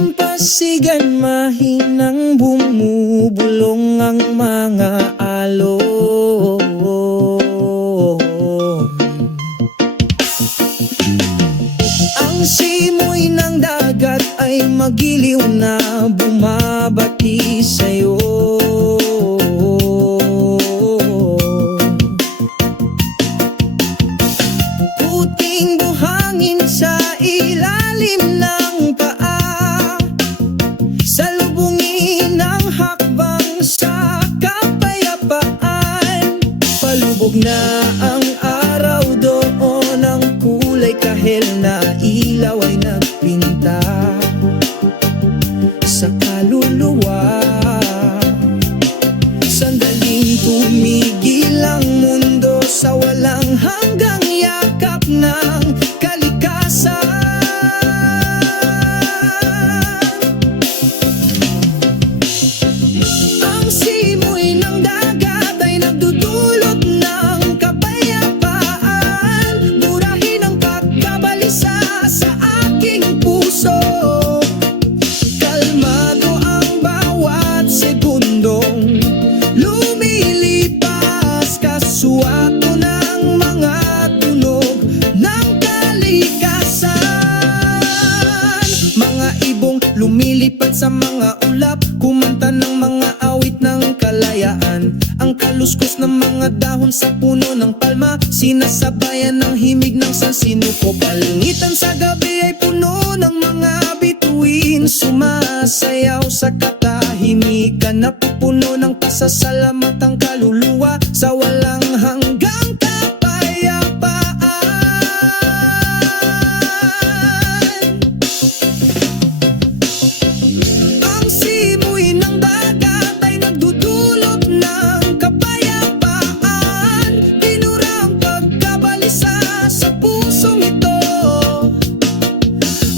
dalampasigan, mahinang bumubulong ang mga alon. Ang simoy ng dagat ay magiliw na bumabati sa'yo. Puting buhangin sa ilalim ng paa, salubungin ang hakbang sa kapayapaan. Palubog na ang araw doon, ang kulay kahel na ilaw ay nagpinta sa kaluluwa. Sandaling tumigil ang mundo sa walang hanggang yakap ng kalikasan. Ang simoy ng dagat ay nagdudulot ng kapayapaan, burahin ang pagkabalisa sa aking puso. Kalmado ang bawat segundong lumilipas, kasuwato ng mga tunog ng kalikasan. Mga ibong lumilipad sa mga ulap, kumanta ng mga awit ng kalayaan. Ang kaluskos ng mga dahon sa puno ng palma, sinasabayan ng himig ng sansinuko. Palangitan sa gabi ay puno ng mga bituin, sumasayaw sa katahimikan. Napupuno ng pasasalamat ang kaluluwa sa walang hanggang kapayapaan. Ang simoy ng dagat ay nagdudulot ng kapayapaan, binurang pagkabalisa sa pusong ito.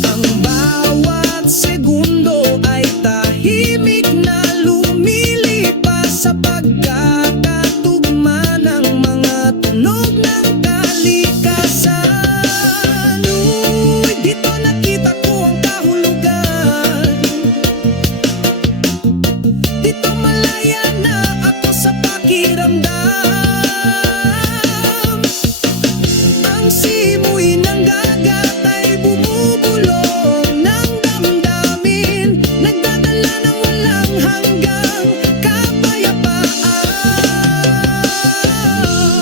Ang bawat segundo ay tahimik na lumilipas sa pagkakatugma ng mga tunog ng kalikasan. Uy, dito nakita ko ang kahulugan, dito malaya na ako sa pakiramdam. Ang simoy ng dagat ay bumubulong ng damdamin, nagdadala ng walang hanggang kapayapaan.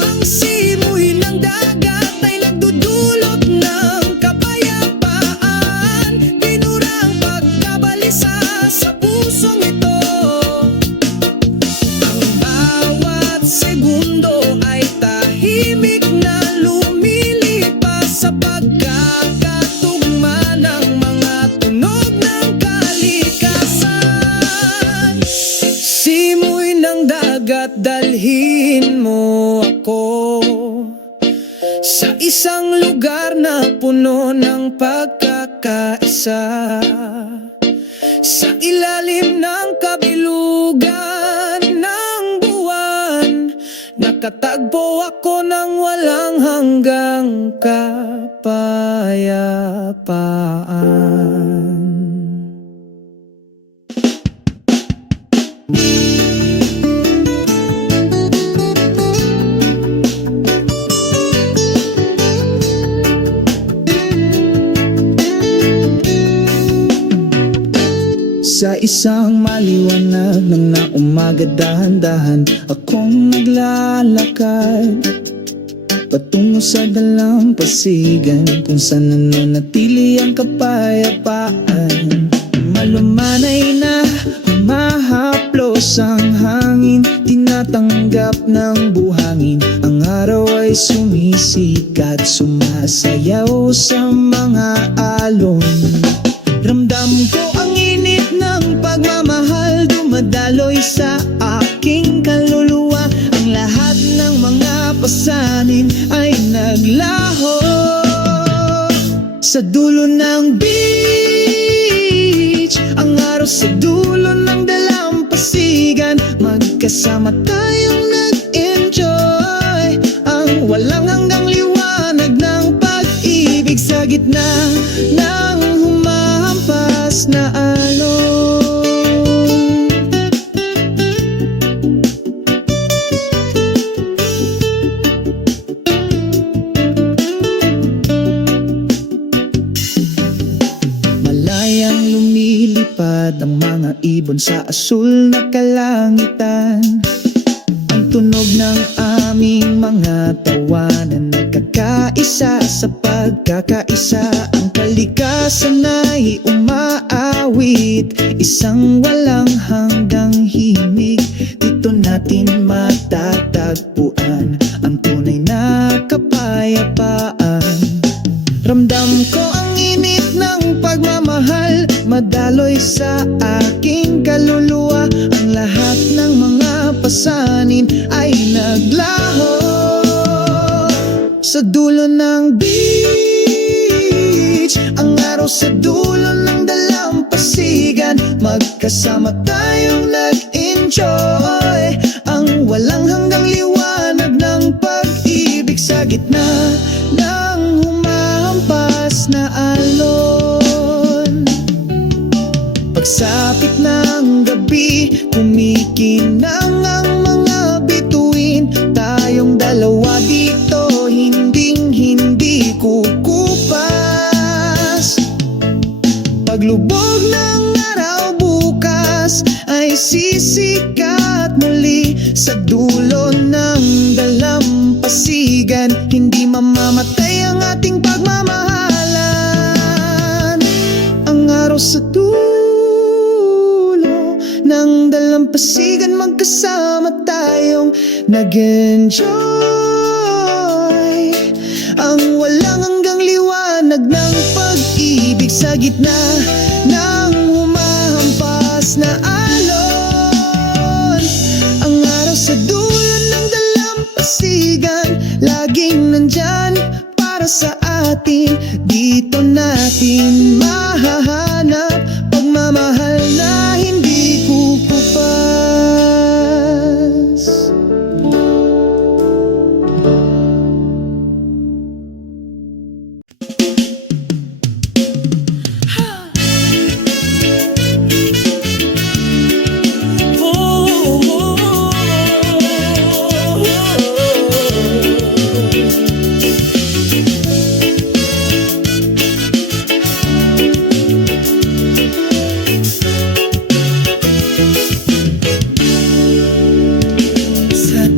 Ang simoy ng dagat ay nagdudulot ng kapayapaan, binurang pagkabalisa sa pusong ito. Ang bawat segundo ay tahimik na lumilipas sa pagkakatugma ng mga tunog ng kalikasan. Simoy ng dagat, dalhin mo ako sa isang lugar na puno ng pagkakaisa. Sa ilalim ng kabilugan ng buwan, nakatagpo ako ng walang hanggang kapayapaan. Sa isang maliwanag ng na umaga, dahan-dahan akong naglalakad patungo sa dalampasigan, kung saan nananatili ang kapayapaan. Malumanay na humahaplos ang hangin, tinatanggap ng buhangin. Ang araw ay sumisikat, sumasayaw sa mga alon. Ramdam ko ang init ng pagmamahal, dumadaloy sa aking kaluluwa. Ang lahat ng mga pasanin ay naglaho sa dulo ng beach. Ang araw sa dulo ng dalampasigan, magkasama tayong nag-enjoy. Ang walang hanggang liwanag ng pag-ibig sa gitna ng humahampas na Lumilipad ang mga ibon sa asul na kalangitan. Ang tunog ng aming mga tawanan nagkakaisa sa pagkakaisa. Ang kalikasan ay umaawit, isang walang hanggang himig. Dito natin matatagpuan ang tunay na kapayapaan. Ramdam ko ang init ng pagmamahal, madaloy sa aking kaluluwa. Ang lahat ng mga pasanin ay naglaho sa dulo ng beach. Ang araw sa dulo ng dalampasigan, magkasama tayong nag-enjoy. Ang walang hanggang liwanag ng pag-ibig sa gitna ng humahampas na alon. Pagsapit ng gabi, kumikinang ang mga bituin. Tayong dalawa dito, hinding-hindi kukupas. Paglubog ng araw bukas ay sisikat muli sa dulo ng dalampasigan. Hindi mamamatay ang ating pagmamahalan. Ang araw sa dulo ng dalampasigan, magkasama tayong nag-enjoy. Ang walang hanggang liwanag ng pag-ibig sa gitna ng humahampas na alon. Ang araw sa dulo ng dalampasigan, laging nandyan para sa atin. Dito natin mahahanap pagmamahal na hindi kukupas.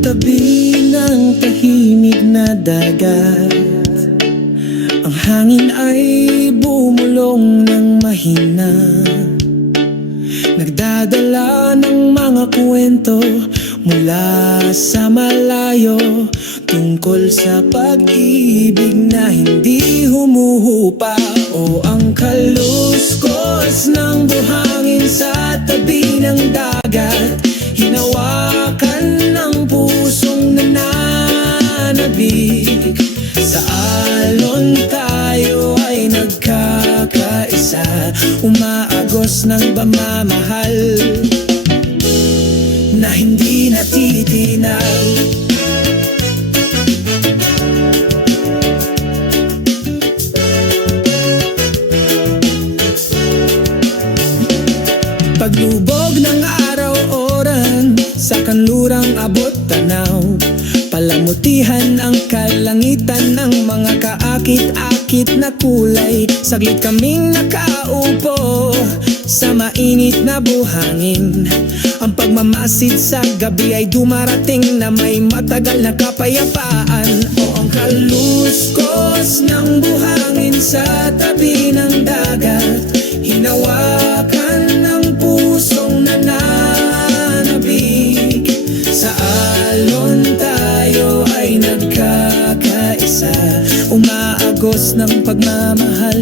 Tabi ng tahimik na dagat, ang hangin ay bumulong ng mahina, nagdadala ng mga kwento mula sa malayo, tungkol sa pag-ibig na hindi humuhupa. O ang kaluskos ng buhangin sa tabi ng dagat, hinawakan ng pusong nananabik. Sa alon tayo ay nagkakaisa, umaagos ng pamamahal na hindi natitinag. Paglubog ng araw-oran, sa kanlurang abot tanaw, palamutihan ang kalangitan ng mga kaakit-akit na kulay. Saglit kaming nakaupo sa mainit na buhangin. Ang pagmamasid sa gabi ay dumarating na may matagal na kapayapaan. O ang kaluskos ng buhangin sa tabi ng dagat, hinawakan ng pusong nananabik. Sa alon tayo ay nagkakaisa, umaagos ng pagmamahal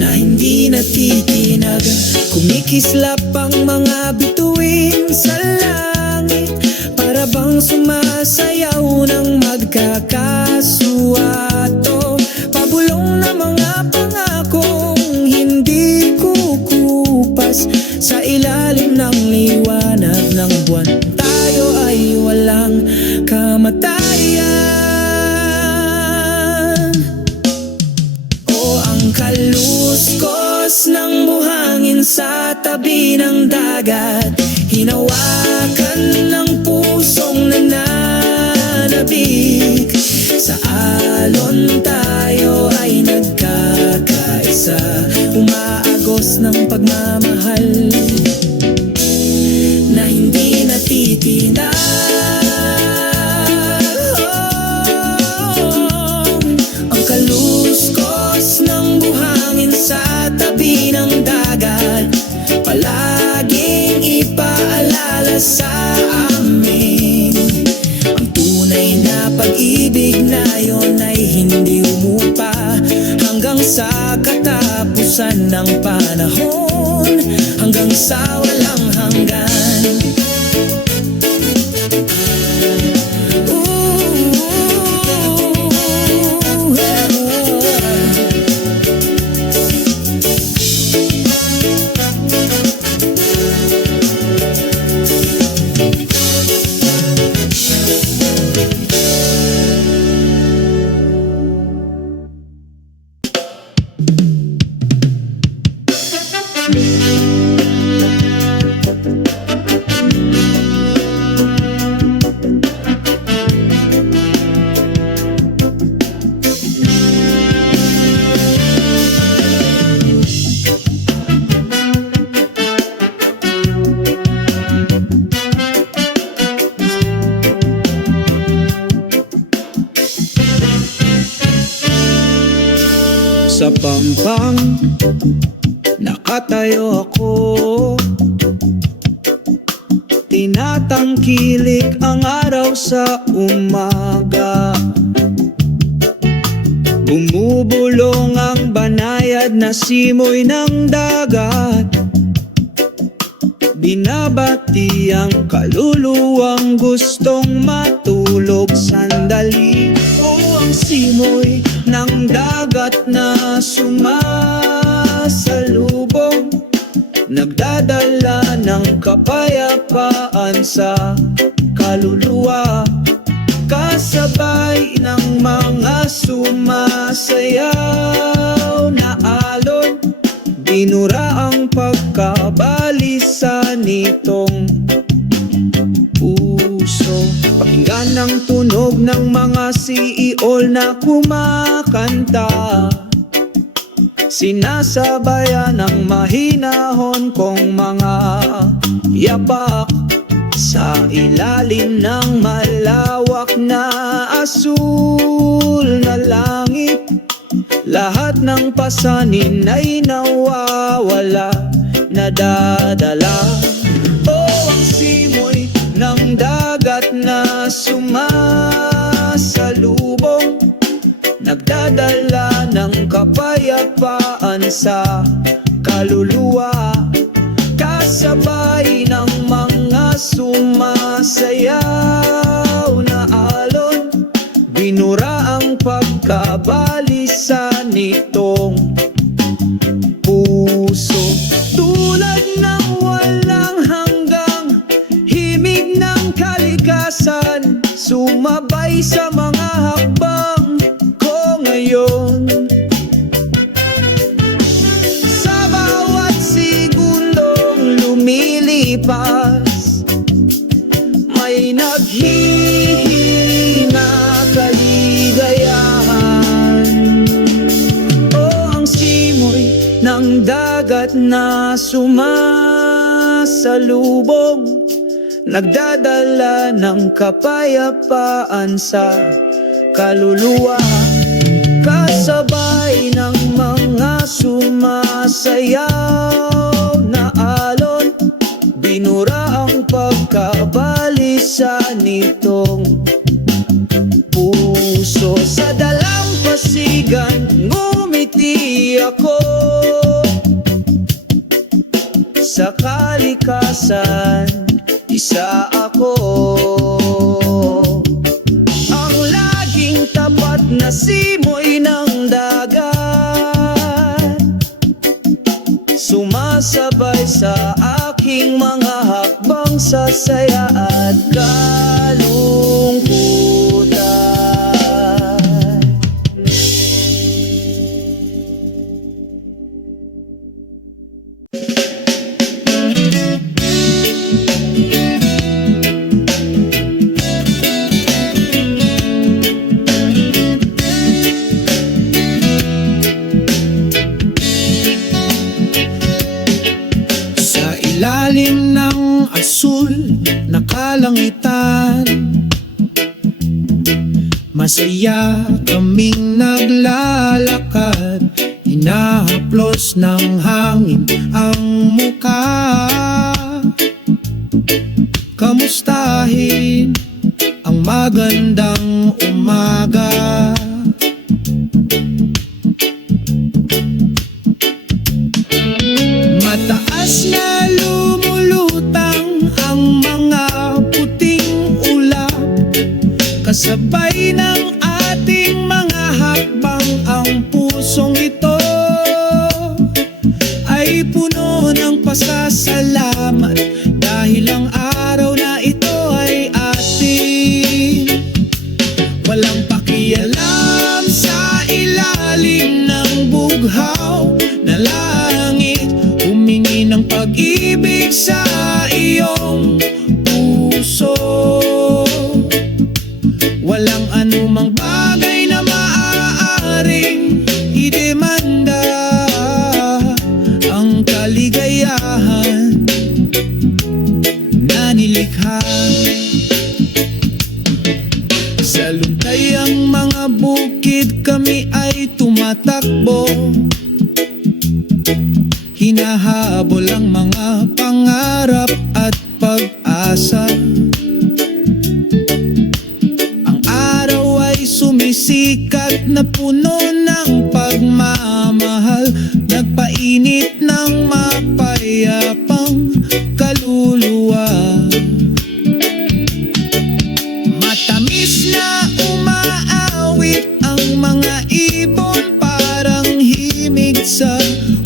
na hindi natitinag. Kumikislap ang mga bituin sa langit, para bang sumasayaw ng magkakasuwato. Pabulong na mga pangakong hindi kukupas, sa ilalim ng liwanag ng buwan tayo ay walang kamatayan. O ang kaluskos ng buhangin sa tabi ng dagat, hinawakan ng pusong nananabik. Sa alon tayo ay nagkakaisa, umaagos tagos ng pagmamahal na hindi natitinag. Ang kaluskos ng buhangin sa tabi ng dagat, palaging ipaalala sa amin ang tunay na pag-ibig na yon ay hindi umupa hanggang sa katapusan ng panahon, hanggang sa walang hanggan. Sa pampang nakatayo ako, tinatangkilik ang araw sa umaga. Bumubulong ang banayad na simoy ng dagat, binabati ang kaluluwang gustong matulog sandali. O ang simoy ng dagat na sumasalubong, nagdadala ng kapayapaan sa kaluluwa, kasabay ng mga sumasayaw na alon. Binura ang pagkabalisa nitong puso. Pakinggan ang tunog ng mga siiol na kumakanta, sinasabayan ng mahinahon kong mga yapak sa ilalim ng malawak na asul na langit. Lahat ng pasanin ay nawawala, nadadala. O ang simoy ng dagat na sumasalubong, nagdadala ng kapayapaan sa kaluluwa, kasabay ng mga sumasayaw na alon. Binura ang pagkabalisa nitong puso. Tulad ng walang hanggang himig ng kalikasan, sumabay sa mga hakbang ko ngayon. Sa bawat segundong lumilipas, may naghihina kaligayahan. O ang simoy ng dagat na sumasalubong, nagdadala ng kapayapaan sa kaluluwa, kasabay ng mga sumasayaw na alon. Binura ang pagkabalisa nitong puso. Sa dalampasigan ngumiti ako, sa kalikasan isa ako. Ang laging tapat na simoy ng dagat, sumasabay sa aking mga hakbang sa saya at kalungkutan. asul na kalangitan. Masaya kaming naglalakad, hinahaplos ng hangin ang muka. Kamustahin ang magandang umaga. Mataas na lumulutang ang mga puting ulap, kasabay ng ating mga hakbang. Ang pusong ito ay puno ng pasasalamat, dahil ang araw na ito ay atin. Walang pakialam sa ilalim ng bughaw na langit, humingi ng pag-ibig sa iyong puso. Walang anumang bagay na maaaring idemanda ang kaligayahan na nilikha. Sa luntay ang mga bukid kami ay tumatakbo, hinahabol ang mga pangarap at pag-asa. Ang araw ay sumisikat na puno ng pagmamahal, nagpainit ng mapayapang kaluluwa. Matamis na umaawit ang mga ibon, parang himig sa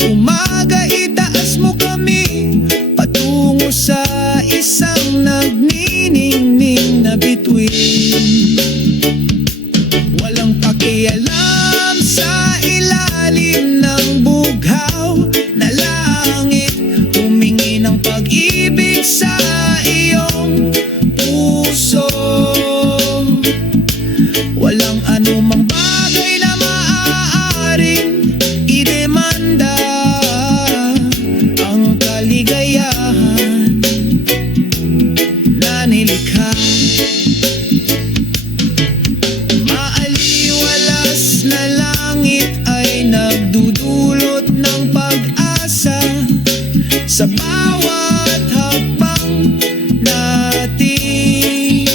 umaga. Itaas mo kami patungo sa isang nagniningning na bituin. Walang pakialam sa ilalim ng bughaw na langit, humingi ng pag-ibig sa iyong puso. Walang anumang bagay na maaaring idemanda ang kaligayahan na nilikha. Maaliwalas na langit ay nagdudulot ng pag-asa sa bawat hakbang natin.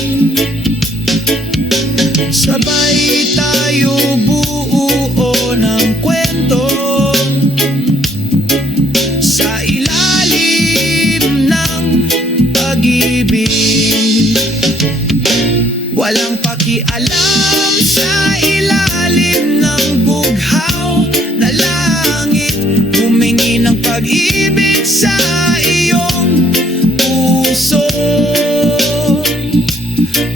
Sabay tayo buo ng kwento sa ilalim ng pag-ibig. Walang pakialam sa ilalim ng bughaw na langit, humingi ng pag-ibig sa iyong puso.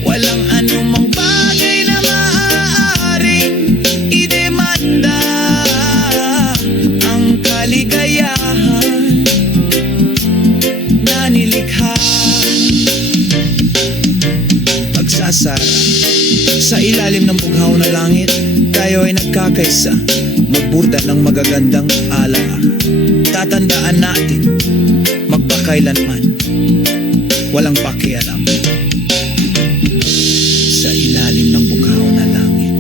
Walang anumang bagay na maaaring idemanda ang kaligayahan na nilikha. Pagsasara sa ilalim ng bughaw na langit, tayo ay nagkakaisa, magburda ng magagandang alaala. Tatandaan natin, magpakailanman, walang pakialam sa ilalim ng bughaw na langit.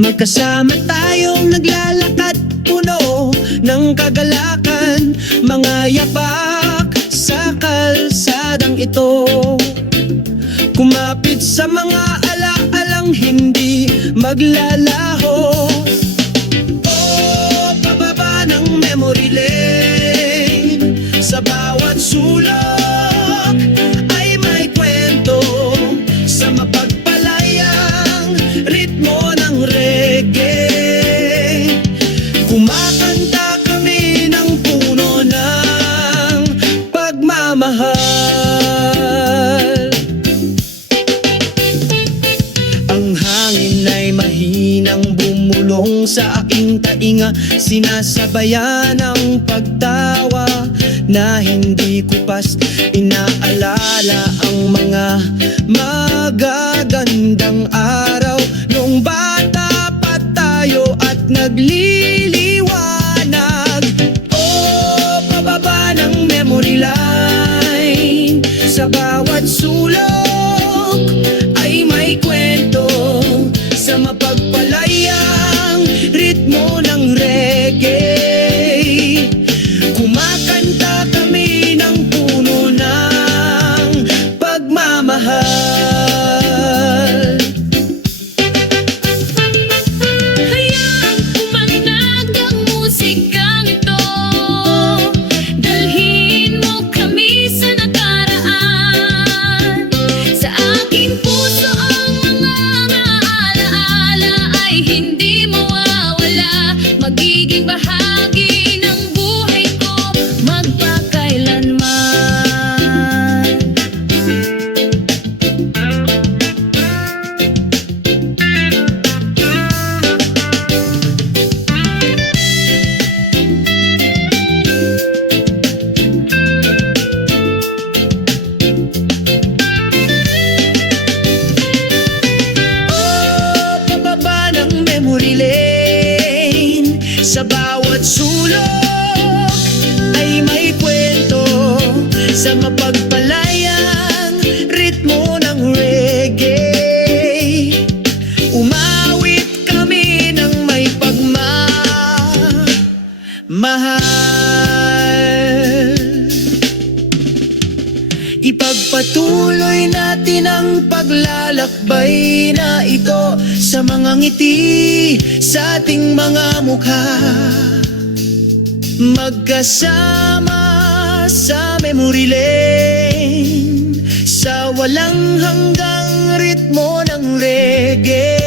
Magkasama tayong naglalakad, puno ng kagalakan, mga yapak sa kalsadang ito. Kumapit sa mga alaalang hindi maglalaho. Oh, pababa ng memory lane, sa bawat sulok ay may kwento, sa mapagpalayang ritmo ng reggae. Kumakanta kami ng puno ng pagmamahal. Sinasabayan ng pagtawa na hindi ko pas inaalala ang mga magagandang araw noong bata pa tayo at nagliliwanag. Oh, pababa ng memory line, sa bawat sulok ay may kwento, sa mapagpalayang ritmo ng reggae. Kumakanta kami ng puno ng pagmamahal. Hayaang pumanag ang musikang ito, dalhin mo kami sa nakaraan. Sa aking puso ang mga naalaala ay hindi mawawala, magiging bahagi ng buhay ko magpakailanman. Oh, pababa ng memory lane, sa bawat sulok ay may kwento, sa mapagpalayang ritmo ng reggae. Umawit kami ng may pagmamahal. Ipagpatuloy natin ang paglalakbay na ito, sa mga ngiti sa ating mga mukha, magkasama sa memory lane, sa walang hanggang ritmo ng reggae.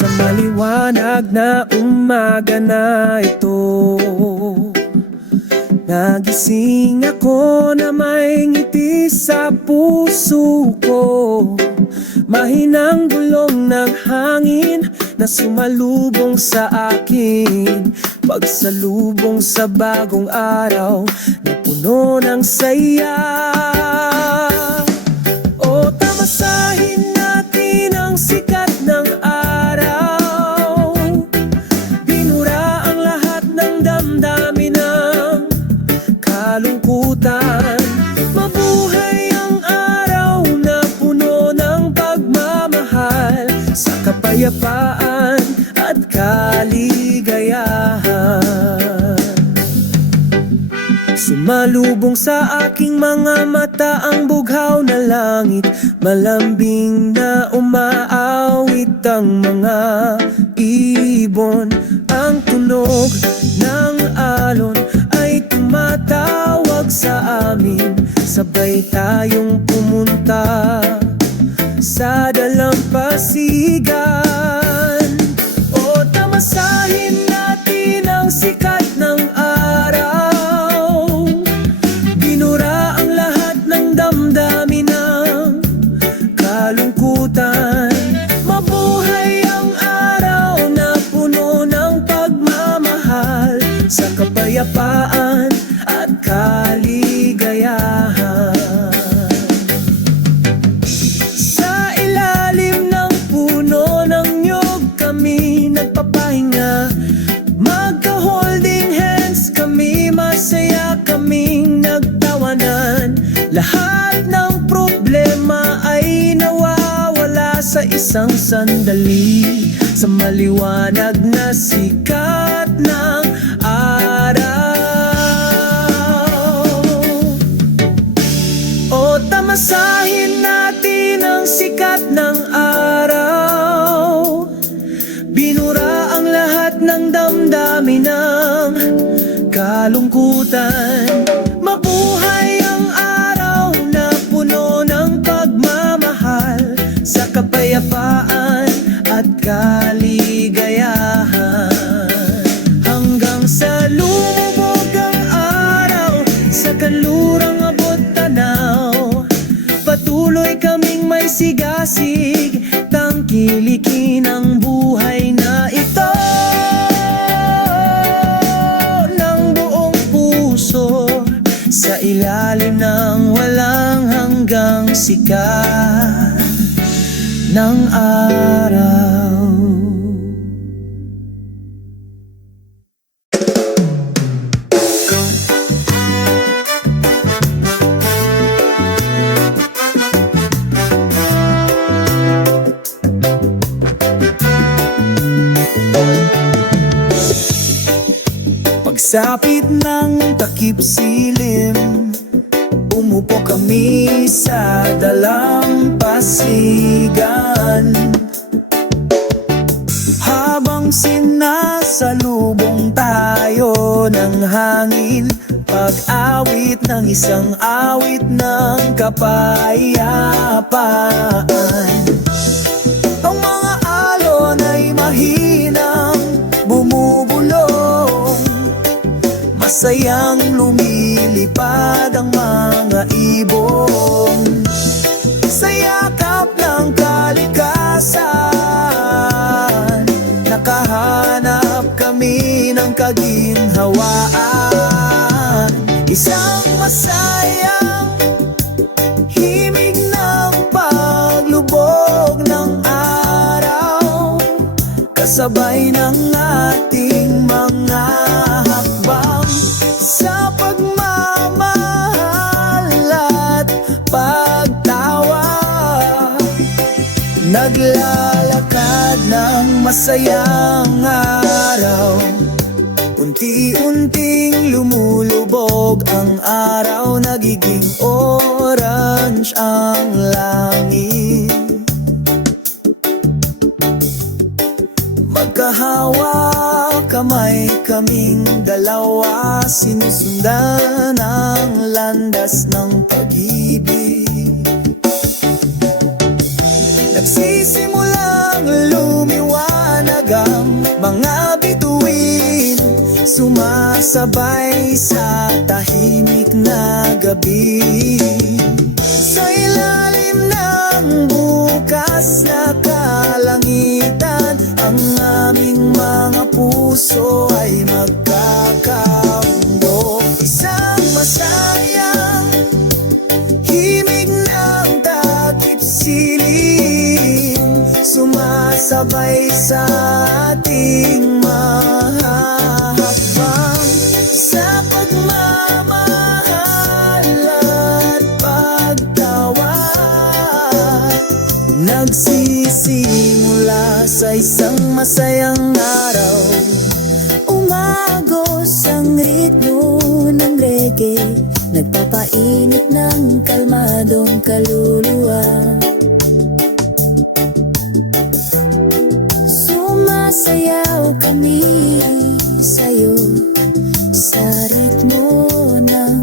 Sa maliwanag na umaga na ito, nagising ako na may ngiti sa puso ko. Mahinang bulong ng hangin na sumalubong sa akin, pagsalubong sa bagong araw na puno ng saya. O tamasahin natin ang sikat ng araw, binura ang lahat ng damdamin ng kalungkutan. Mabuhay ang araw na puno ng pagmamahal, sa kapayapaan at kaligayahan. Sumalubong sa aking mga mata ang bughaw na langit, malambing na umaawit ang mga ibon. Ang tunog ng alon ay tumatawag sa amin, sabay tayong pumunta sa dalampasigan. O tamasahin natin ang sikat ng araw, binura ang lahat ng damdamin ng kalungkutan. Mabuhay ang araw na puno ng pagmamahal, sa kapayapaan at kaligayahan. Sa ilalim ng puno ng niyog kami nagpapahinga, magka-holding hands kami, masaya kaming nagtawanan. Lahat ng problema ay nawawala sa isang sandali, sa maliwanag na sikat ng araw. O tamasahin natin ang sikat ng araw, binura kalungkutan. Mabuhay ang araw na puno ng pagmamahal, sa kapayapaan at kaligayahan. Hanggang sa lumubog ang araw, sa kanlurang abot tanaw, patuloy kaming may sigasig, tangkilikin ang buhay na ito ng buong puso, sa ilalim ng walang hanggang sikat ng araw. Pagsapit ng takip silim, umupo kami sa dalampasigan. Habang sinasalubong tayo ng hangin, pag-awit ng isang awit ng kapayapaan. Ang mga alon ay mahinang bumubulong, masayang lumilipad ang mga ibon, sa yakap ng kalikasan. Nakahanap kami ng kaginhawaan, isang masayang himig ng paglubog ng araw, kasabay ng ating mga hakbang sa pagmamahal at pagtawa. Naglalakad ng masayang araw, unti-unting lumulubog ang araw, nagiging orange ang langit. Magkahawa kamay kaming dalawa, sinusundan ang landas ng pag-ibig. Nagsisimulang lumiwanag ang mga bituin, sumasabay sa tahimik na gabi. Sa ilalim ng bukas na kalangitan, ang aming mga puso ay magkakaundo. Isang masayang himig ng takip silim, sumasabay sa ating mahahakbang sa pagmamahal at pagtawa. Nagsisimula sa isang masayang araw, umagos ang ritmo ng reggae, nagpapainit ng kalmadong kaluluwa. Sumasayaw kami sa'yo sa ritmo ng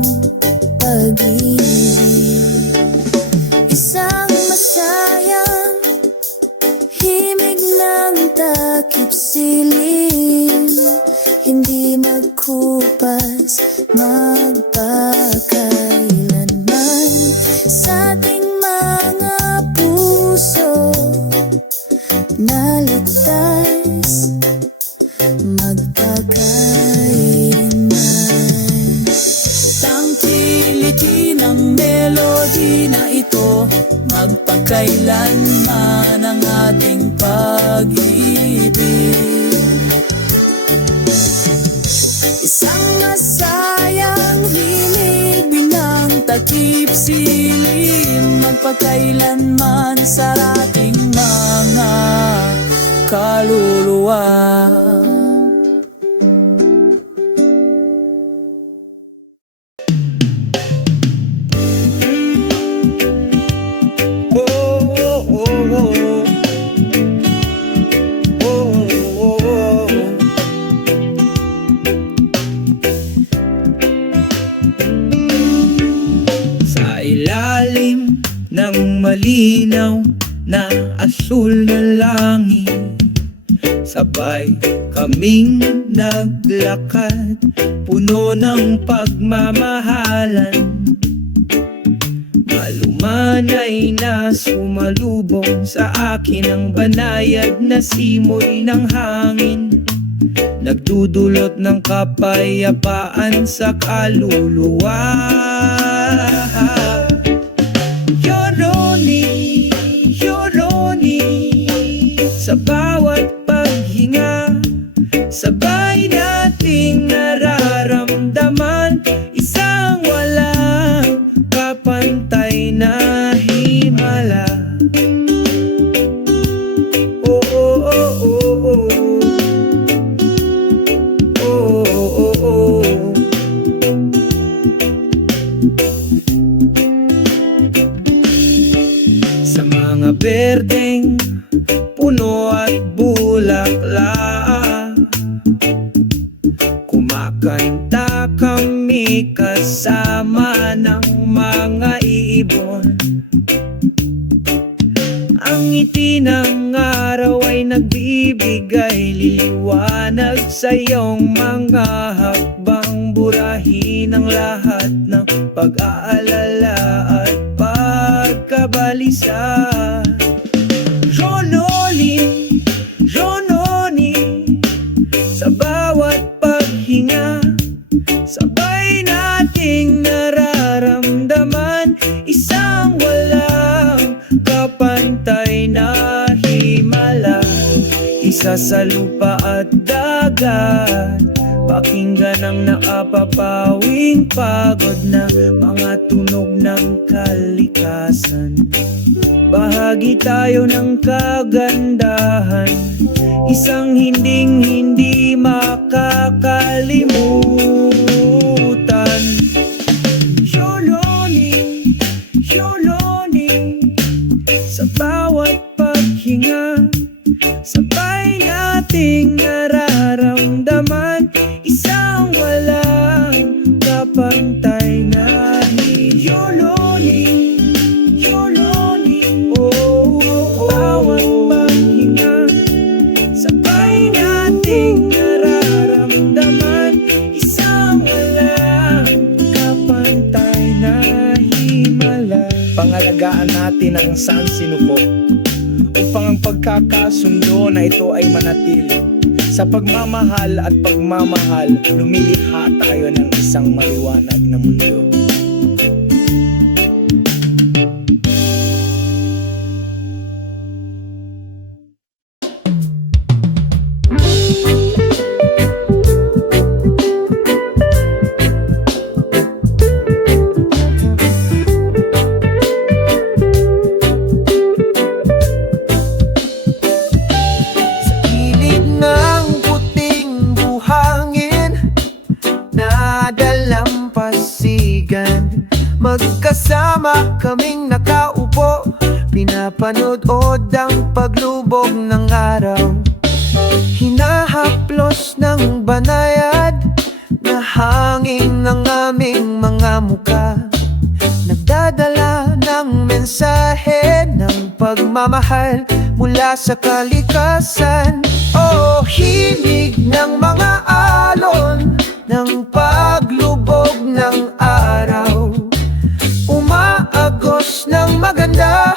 pag-ibig. Isang masayang himig ng takip silim, hindi magkupas magpakailanman sa ating mga puso na ligtas magpakailanman. Tangkilikin ang melody na ito, magpakailanman ang ating pag-ibig. Isang masayang himig ng takip silim, magpakailanman sa ating mga kaluluwa. malinaw na asul na langit. Sabay kaming naglakad, puno ng pagmamahalan. Malumanay na sumalubong sa akin ang banayad na simoy ng hangin, nagdudulot ng kapayapaan sa kaluluwa. Yoroni, Yoroni, sa bawat paghinga, sabay nating nararamdaman isang walang kapantay na himala. Oh, oh, oh, oh, oh. Oh, oh, oh. Sa mga berdeng puno at bulaklak, kumakanta kami kasama ng mga ibon. Ang ngiti ng araw ay nagbibigay liwanag sa iyong mga hakbang, burahin ang lahat ng pag-aalala at pagkabalisa. Rononi, Rononi, sa bawat paghinga, sabay nating nararamdaman isang walang kapantay na himala. Isa sa lupa at dagat, pakinggan ang nakapapawing pagod na mga tunog ng kalikasan. Bahagi tayo ng kagandahan, isang hindi makakalimutan. Yoroni, Yoroni, sa bawat paghinga, sabay nating nararamdaman isang walang kapantay na Yoroni, Yoroni, oh, oh, oh. Bawat paghinga, sabay nating nararamdaman isang walang kapantay na himala. Pangalagaan natin ang sansinuko upang ang pagkakasundo na ito ay manatili. Sa pagmamahal at pagmamahal, lumilikha tayo ng isang maliwanag na mundo. Magkasama kaming nakaupo, pinapanood ang paglubog ng araw. Hinahaplos ng banayad na hangin ng aming mga muka, nagdadala ng mensahe ng pagmamahal mula sa kalikasan. Oh, hinig ng mga alon ng paglubog ng araw, umaagos ng maganda,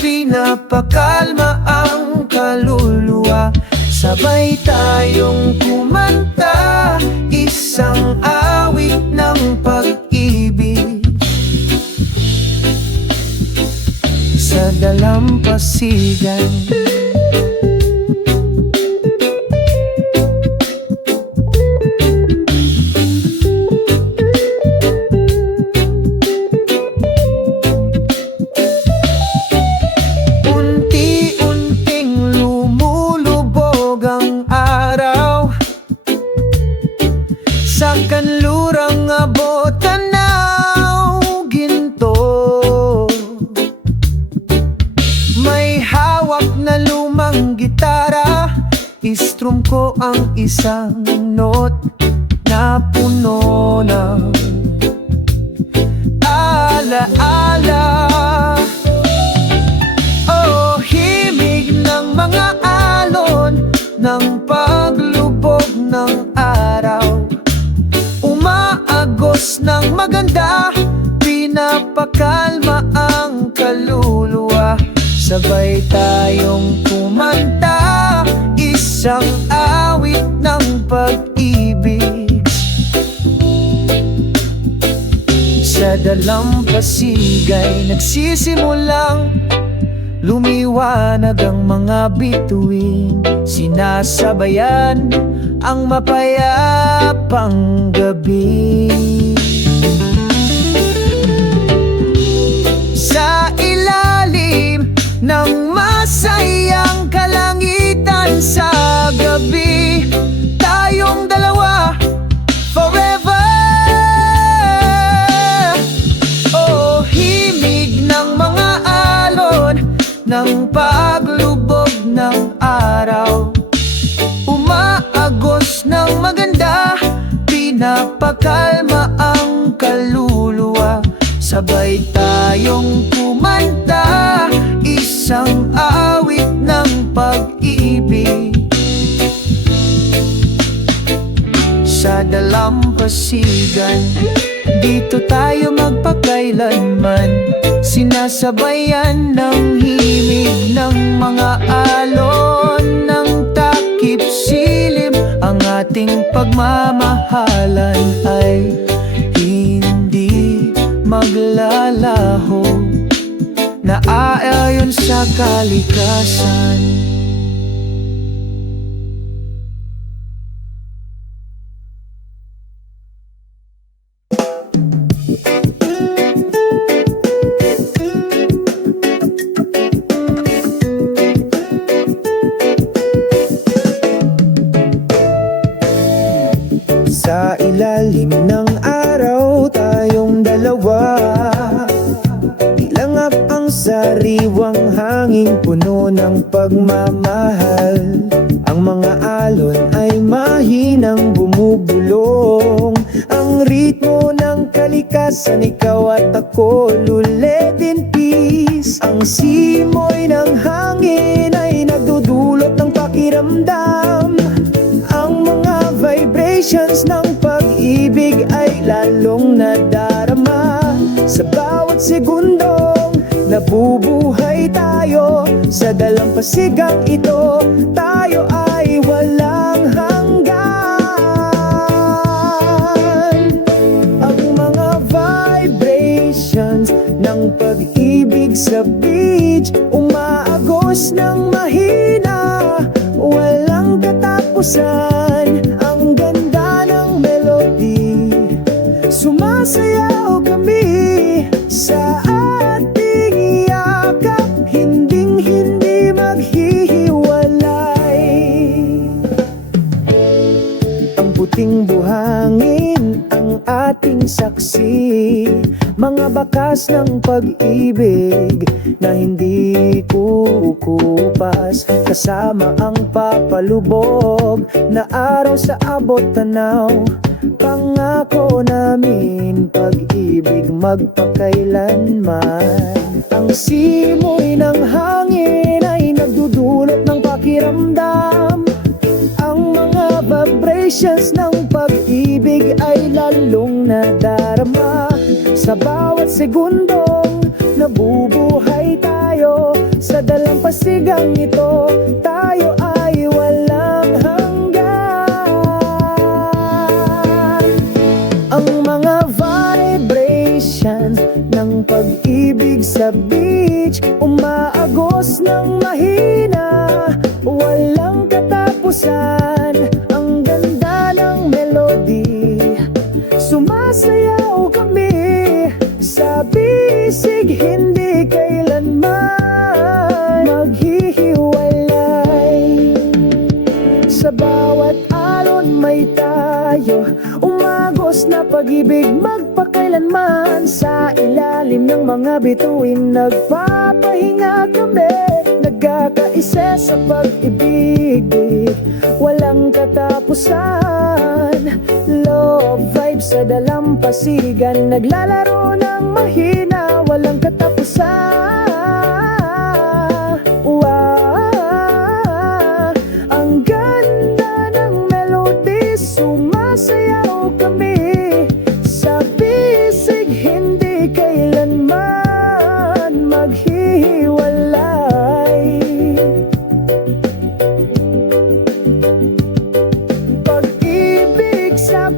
pinapakalma ang kaluluwa. Sabay tayong kumanta, isang awit ng pag-ibig sa dalampasigan. Sa kanlurang abotan ng ginto, may hawak na lumang gitara, istrum ko ang isang note na puno ng alaala. ng maganda, pinapakalma ang kaluluwa. Sabay tayong kumanta, isang awit ng pag-ibig. Sa dalampasigan nagsisimulang lumiwanag ang mga bituin, sinasabayan ang mapayapang gabi. Sa ilalim ng masayang kalangitan sa gabi, tayong dalawa forever. Oh, himig ng mga alon ng paglubog ng araw, umaagos ng maganda, pinapakalma ang kaluluwa. Sabay tayong kumanta, isang awit ng pag-ibig. Sa dalampasigan, dito tayo magpakailanman, sinasabayan ng himig ng mga alon ng takip silim. Ang ating pagmamahalan ay hindi maglalaho, naaayon sa kalikasan. Sa ilalim ng araw, tayong dalawa, ilangap ang sariwang hangin, puno ng pagmamahal. Ang mga alon ay mahinang bumubulong, ang ritmo ng kalikasan, ikaw at ako, luled in peace. Ang simoy ng hangin ay nagdudulot ng pakiramdam, ang mga vibrations ng pag-ibig ay lalong nadarama. Sa bawat segundong nabubuhay tayo, sa dalampasigang ito, tayo ay walang hanggan. Ang mga vibrations ng pag-ibig sa beach, umaagos ng mahina, walang katapusan. Ang ganda ng melody, sumasayaw kami sa ating yakap, hinding-hindi maghihiwalay. Ang puting buhangin ang ating saksi, mga bakas ng pag-ibig na hindi kukupas, kasama ang papalubog na araw sa abot tanaw. Pangako namin pag-ibig magpakailanman. Ang simoy ng hangin ay nagdudulot ng pakiramdam, ang mga vibrations ng pag-ibig ay lalong nadarama. Sa bawat segundong nabubuhay tayo, sa dalampasigang ito, tayo ay walang hanggan. Ang mga vibration ng pag-ibig sa beach, umaagos ng mahina, walang katapusan. Ang ganda ng melody, sumasayaw kami sa bisig, hindi kailanman maghihiwalay. Sa bawat alon may tayo, umagos na pag-ibig magpakailanman. Sa ilalim ng mga bituin nagpapahinga kami, nagkakaisa sa pag-ibig, walang katapusan. Love vibes sa dalampasigan, naglalaro ng mahina, walang katapusan. Wow, ang ganda ng melody, sumasayaw kami sa beat.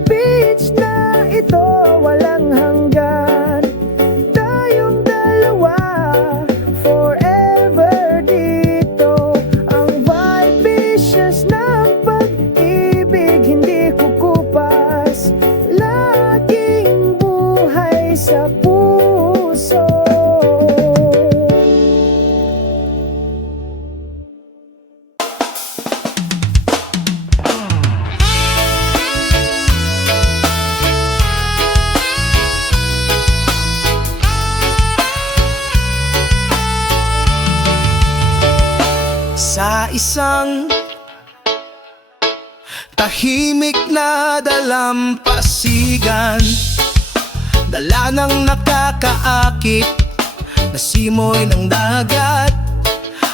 beach na ito walang hanggan. Tayong dalawa forever dito. Ang vivacious ng pag-ibig hindi kukupas. Laging buhay sa puso. Sa isang tahimik na dalampasigan, dala ng nakakaakit na simoy ng dagat.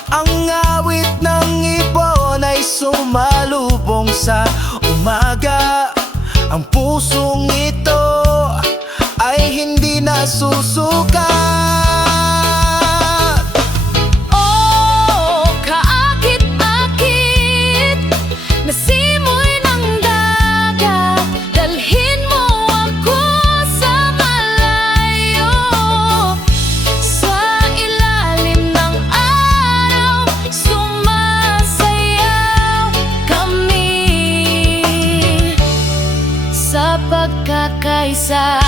Ang awit ng ibon ay sumalubong sa umaga. Ang pusong ito ay hindi nasusukat. Oh, kaakit-akit na simoy ng dagat. Dalhin mo ako sa malayo. Sa ilalim ng araw, sumasayaw kami sa pagkakaisa.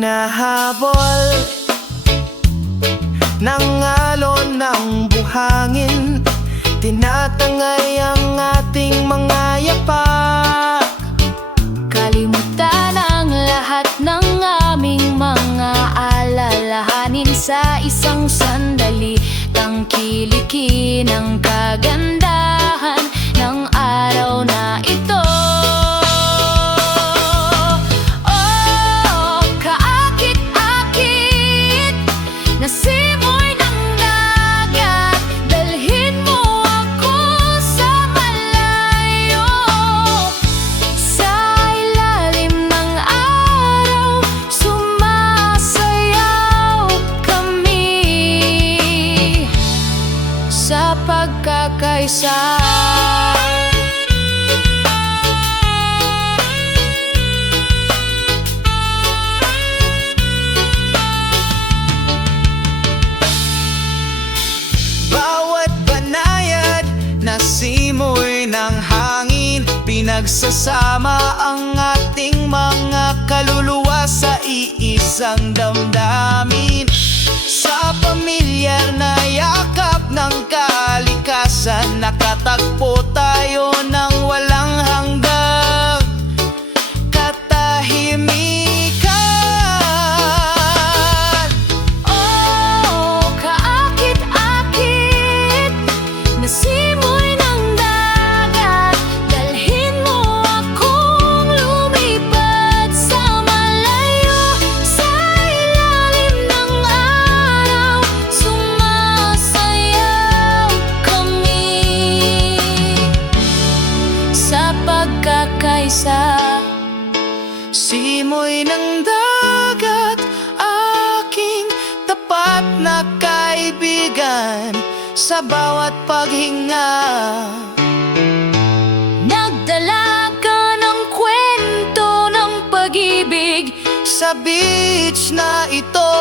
Hinahabol ng alon ng buhangin, tinatangay ang ating mga yapak. Kalimutan ang lahat ng aming mga alalahanin sa isang sandali. Tangkilikin ang kagandahan ng araw na ito. Oh, kaakit-akit na simoy ng dagat. Dalhin mo ako sa malayo. Sa ilalim ng araw, sumasayaw kami sa pagkakaisa. Bawat banayad na simoy ng hangin, pinagsasama ang ating mga kaluluwa sa iisang damdamin. Sa pamilyar na yakap ng kalikasan, nakatagpo tayo ng walang hanggang katahimikan. Oh, kaakit-akit na simoy ng dagat. Dalhin mo akong lumipad sa malayo. Sa ilalim ng araw, sumasayaw kami sa pagkakaisa. Simoy ng dagat, aking tapat na kaibigan, sa bawat paghinga. Nagdala ka ng kwento ng pag-ibig Sa beach na ito,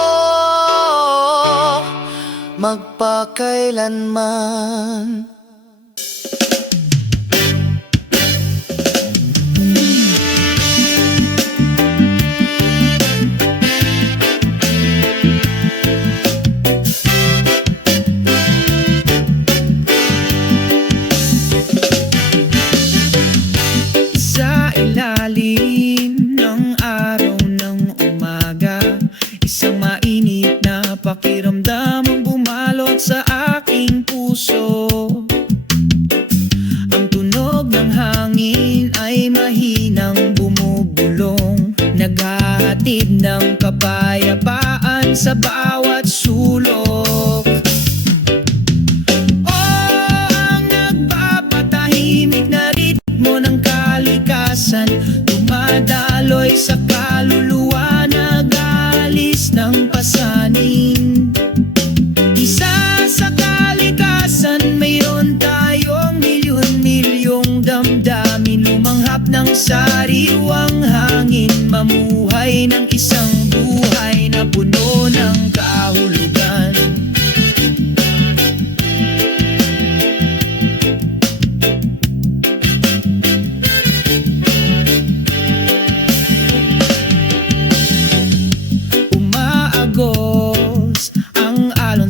magpakailanman. Sa ilalim ng araw ng umaga, isang mainit na pakiramdam ang bumalot sa aking puso. Ang tunog ng hangin ay mahinang bumubulong, naghahatid ng kapayapaan sa bawat sulok. Ang nagpapatahimik na ritmo ng kalikasan, dumadaloy sa kaluluwa, nag-aalis ng pasanin.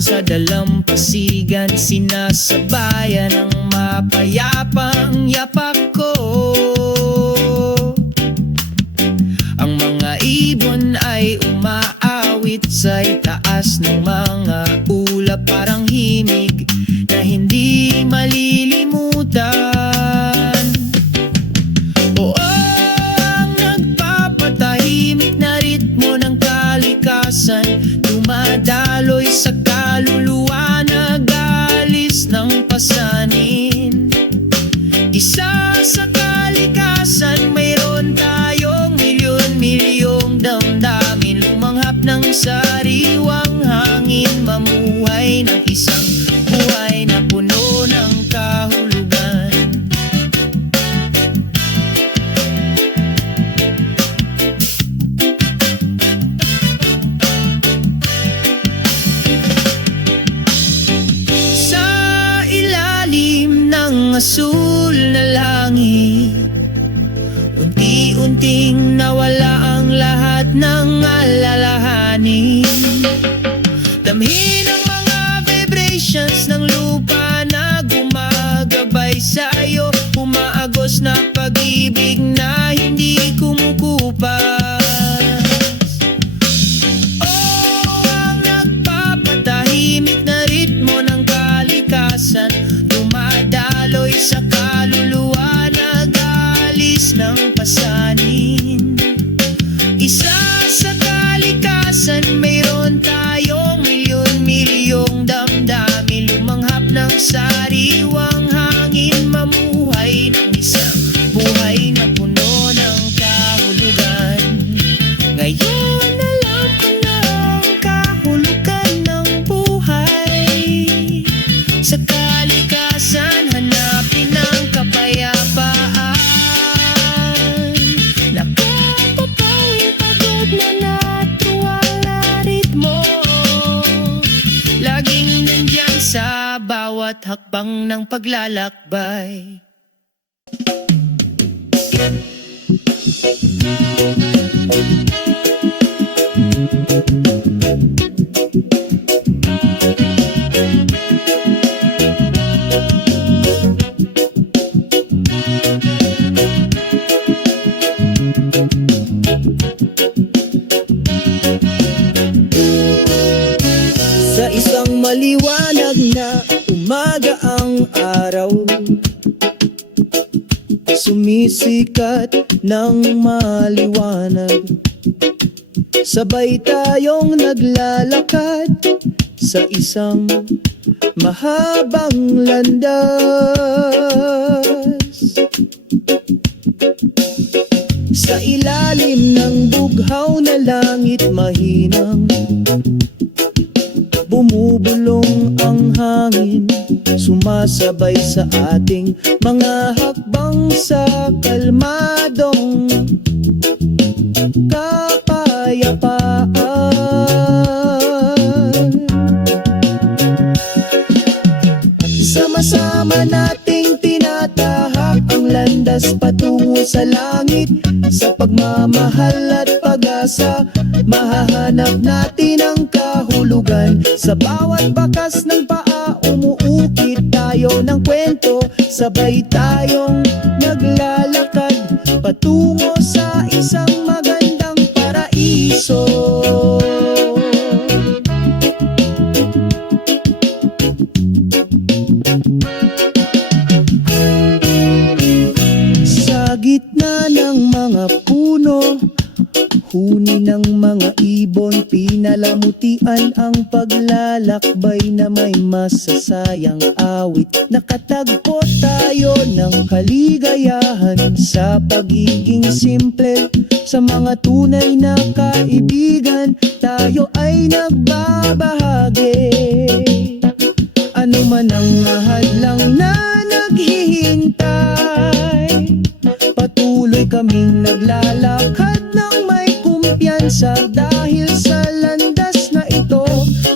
sa dalampasigan, sinasabayan ng mapayapang yapak ko. Ang mga ibon ay umaawit sa itaas ng mga ulap, parang himig na hindi malilimutan. O ang nagpapatahimik na ritmo ng kalikasan, dumadaloy sa kaluluwa, nag-aalis ng pasanin. Isa sa kalikasan, mayroon tayong milyon-milyong damdamin, lumanghap ng sariwang hangin, mamuhay ng isang buhay na puno ng kahulugan. Sa ilalim ng asul na langit, unti-unting nawala ang lahat ng alalahanin. Damhin ang mga vibrations ng lupa na gumagabay sa'yo, umaagos na pag-ibig na hindi kumukupas. Ang nagpapatahimik na ritmo ng kalikasan, dumadaloy sa kaluluwa, nag-aalis ng pasanin. Isa sa kalikasan, mayroon tayong milyon-milyong damdamin, lumanghap ng sariwang hangin, mamuhay ng isang buhay na puno ng kahulugan. Ngayon alam ko na ang kahulugan ng buhay. Sa kalikasan, hanapin ang kapayapaan. Nakapapawing pagod na natuwang na ritmo, laging nandyan sa bawat hakbang ng paglalakbay. Sa isang maliwanag na umaga, ang araw sumisikat ng maliwanag. Sabay tayong naglalakad sa isang mahabang landas. Sa ilalim ng bughaw na langit, mahinang bumubulong ang hangin, sumasabay sa ating mga hakbang sa kalmadong kapayapaan. Sama-sama nating tinatahak ang landas patungo sa langit. Sa pagmamahal at pag-asa, mahahanap natin ang kahulugan. Sa bawat bakas ng paa, umuukit tayo ng kwento. Sabay tayong naglalakad patungo sa isang magandang paraiso. Sa gitna ng mga puno, huni ng mga ibon, pinalamutian ang paglalakbay na may masasayang awit. Nakatagpo tayo ng kaligayahan sa pagiging simple. Sa mga tunay na kaibigan, tayo ay nagbabahagi. Ano man ang hadlang na naghihintay, patuloy kaming naglalakad ng may kumpiyansa. Dahil sa landas na ito,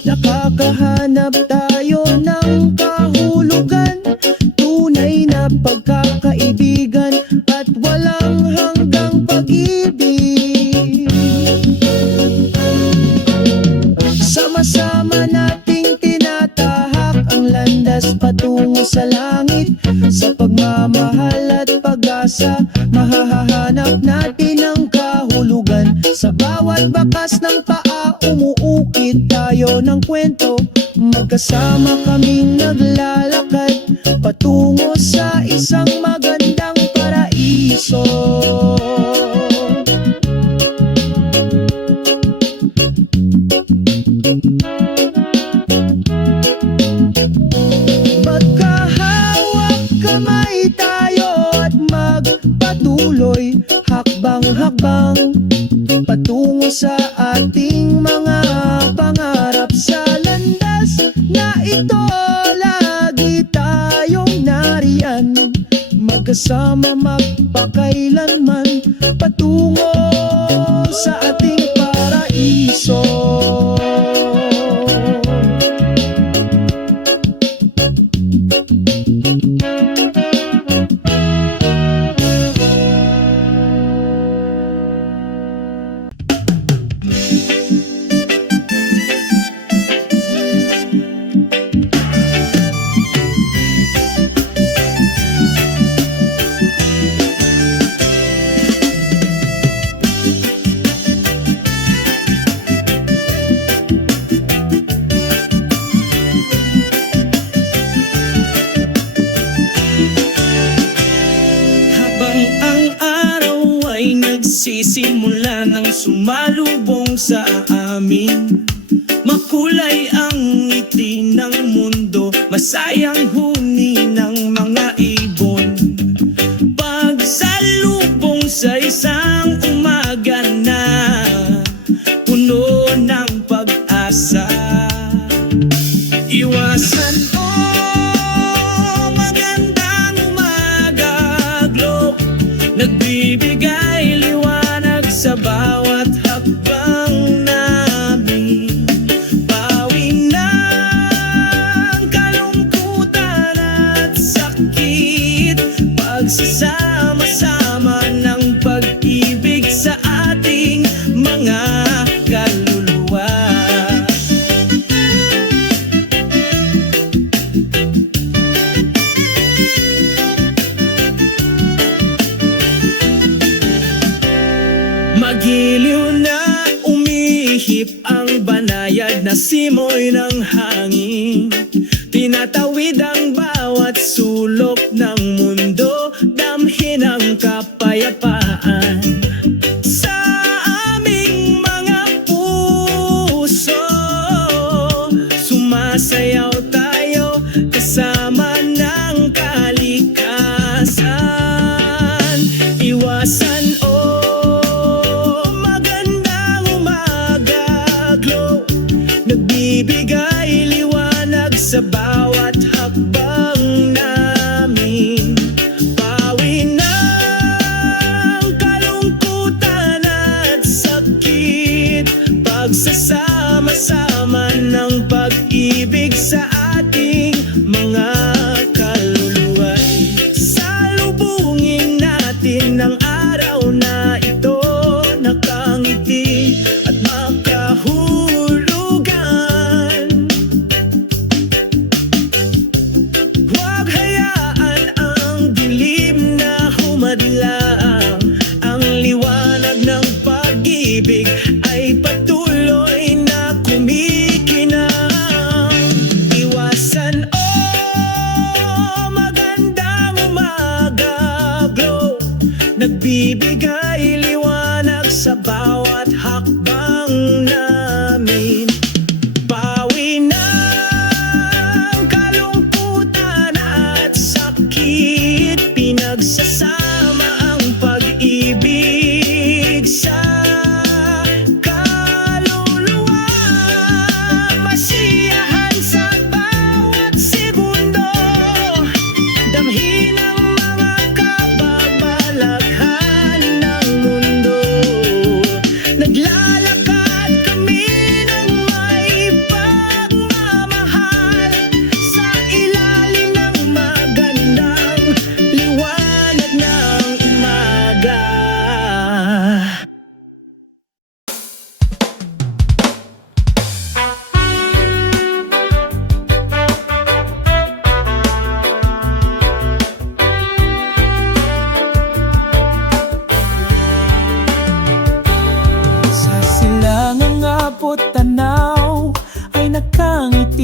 nakakahanap tayo ng kahulugan. Tunay na pagkakaibigan at walang hanggang pag-ibig. Sama-sama pagmamahal at pag-asa. Mahahanap natin ang kahulugan sa bawat bakas ng paa. Umuukit tayo ng kwento, magkasama kaming naglalakad patungo sa isang magandang paraiso. Magkahawak kamay tayo at magpatuloy, hakbang-hakbang patungo sa ating mga pangarap. Sa landas na ito, lagi tayong nariyan, magkasama magpakailanman patungo sa ating paraiso. Nagsisimula ng sumalubong sa amin, makulay ang ngiti ng mundo, masayang huni ng mga ibon. Pagsalubong sa isang umaga na puno ng pag-asa. Iwasan magandang umaga, glow, nagbibigay liwanag sa bawat hakbang namin. Pawi ng kalungkutan at sakit, pagsasama-sama ng pag-ibig sa ating mga kaluluwa. Magiliw na umihip ang banayad na simoy ng hangin, tinatawid ang bawat sulok ng mundo, damhin ang kapayapaan sa aming mga puso. Sumasayaw tayo kasama ng kalikasan. Iwasan nagbibigay liwanag sa bawat hakbang namin. Pawi ng kalungkutan at sakit, pagsasama-sama ng pag-ibig sa ating mga kaluluwa. Salubungin natin ang araw na ito, nakangiti at makahulugan. Huwag hayaan ang dilim na humadlang, ang liwanag ng pag-ibig ay patuloy na kumikinang. Iwasan magandang umaga, glow, nagbibigay liwanag sa bawat hakbang namin. Pawi ng kalungkutan at sakit, pinagsasama ang pag-ibig sa kaluluwa. Masiyahan sa bawat segundo, damhin ang mga kababalaghan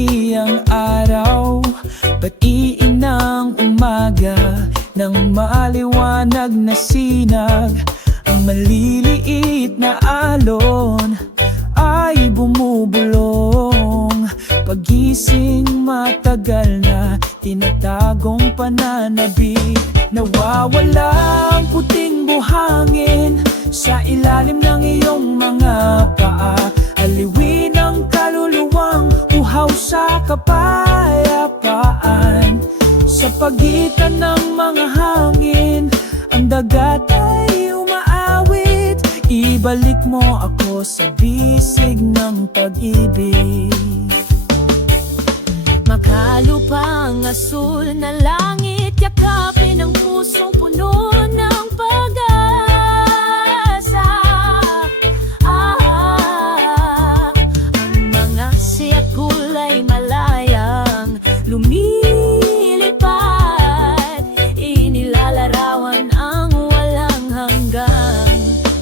ngiti ang araw, batiin ng umaga ng maliwanag na sinag. Ang maliliit na alon ay bumubulong. Pagising matagal na tinatagong pananabik. Nawawala ang puting buhangin sa ilalim ng iyong mga paa. Aliwin ang kaluluwang uhaw sa kapayapaan. Sa pagitan ng mga hangin, ang dagat ay umaawit. Ibalik mo ako sa bisig ng pag-ibig. Makalupang asul na langit, yakapin ang pusong puno ng pag-asa. Ang mga siyak kulay malayang lumilipad, inilalarawan ang walang hanggang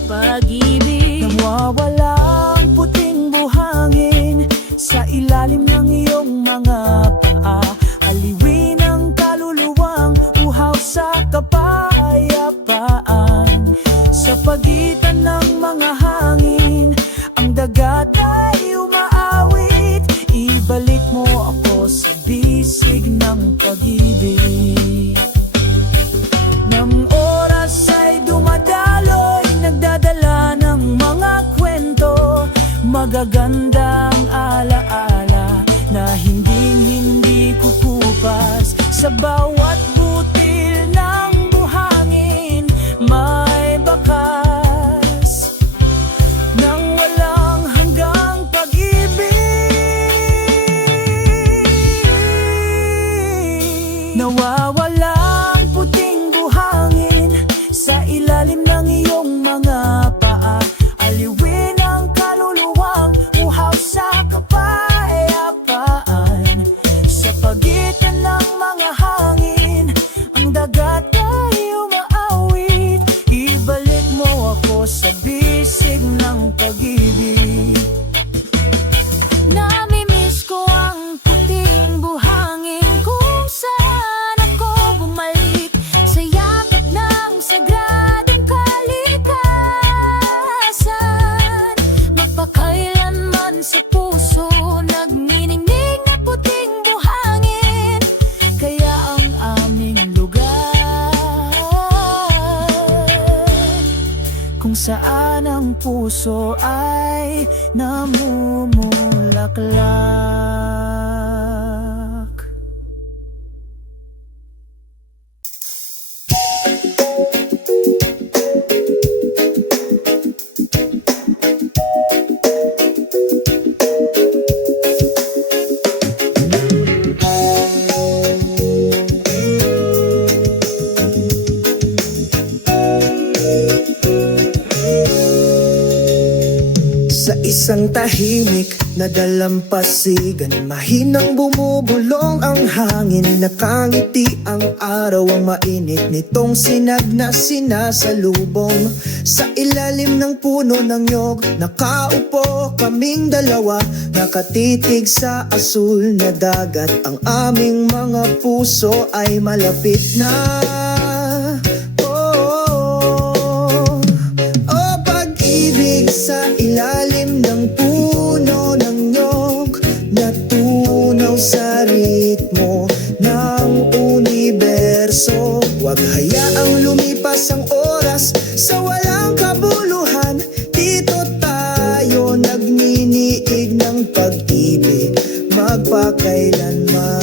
pag-ibig. Nawawala ang puting buhangin sa ilalim ng iyong mga paa. Aliwin ang kaluluwang uhaw sa kapayapaan. Sa pagitan ng mga hangin, ang dagat ay umaawit. Ibalik mo ako sa bisig ng pag-ibig. Nang oras ay dumadaloy, nagdadala ng mga kwento, magagandang alaala na hindi kukupas. Sa bawat butil ng buhangin may bakas ng walang hanggang pag-ibig. Nawawala ang puting buhangin sa ilalim ng iyong mga paa. Aliwin ang kaluluwang uhaw sa kapayapaan. Sa pagitan ng mga hangin, ang dagat ay umaawit. Ibalik mo ako sa bisig ng pag-ibig. Namimiss ko ang puting buhangin kung saan ako bumalik sa yakap ng sagradong kalikasan. Magpakailanman sa puso nagniningning na puting buhangin, kaya ang aming lugar Kung saan ang puso ay namumulaklak. Sa isang tahimik na dalampasigan, mahinang bumubulong ang hangin. Nakangiti ang araw, ang mainit nitong sinag na sinasalubong. Sa ilalim ng puno ng nyog, nakaupo kaming dalawa, nakatitig sa asul na dagat. Ang aming mga puso ay malapit na. Sa ilalim ng puno ng nyog, natunaw sa ritmo ng universo. Huwag hayaang lumipas ang oras sa walang kabuluhan. Dito tayo nagniniig ng pag-ibig magpakailanman.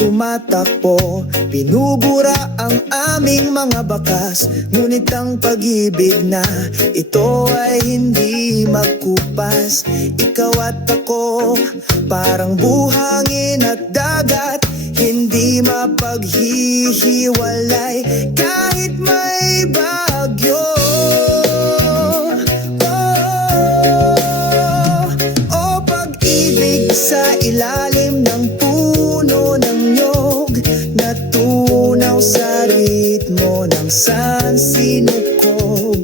Tumatakbo, binubura ang aming mga bakas. Ngunit ang pag-ibig na ito ay hindi magkupas. Ikaw at ako, parang buhangin at dagat, hindi mapaghihiwalay kahit may bagyo. O pag-ibig sa ilalim ng puno ng nyog, natunaw ritmo ng sansinukob.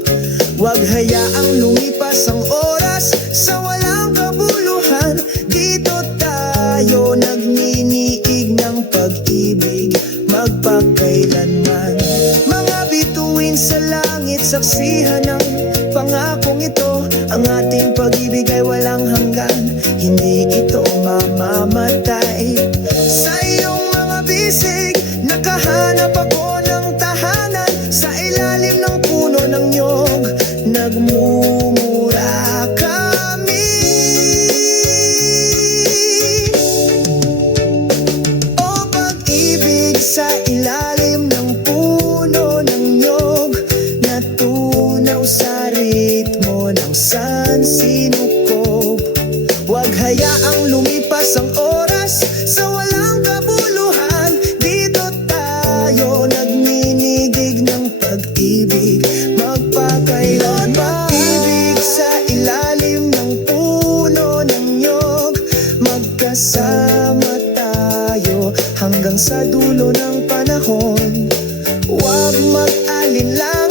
Huwag hayaang lumipas ang oras sa walang kabuluhan. Dito tayo nagminiig ng pag-ibig magpakailanman. Mga bituin sa langit, saksihan ng pangakong ito. Ang ating pag-ibig ay walang hanggan, hindi ito mamamatay. Sa iyong mga bisig, nakahanap ako ng tahanan. Sa ilalim ng puno ng niyog, nagmumura kami. O pag-ibig, sa ilalim ng puno ng niyog, natunaw sa ritmo ng sansinukob. Huwag hayaang lumipas ang oras sa walang kabuluhan. Dito tayo nagninigig ng pag-ibig magpakailanman. Pag-ibig sa ilalim ng puno ng niyog, magkasama tayo hanggang sa dulo ng panahon. Huwag mag-alinlangan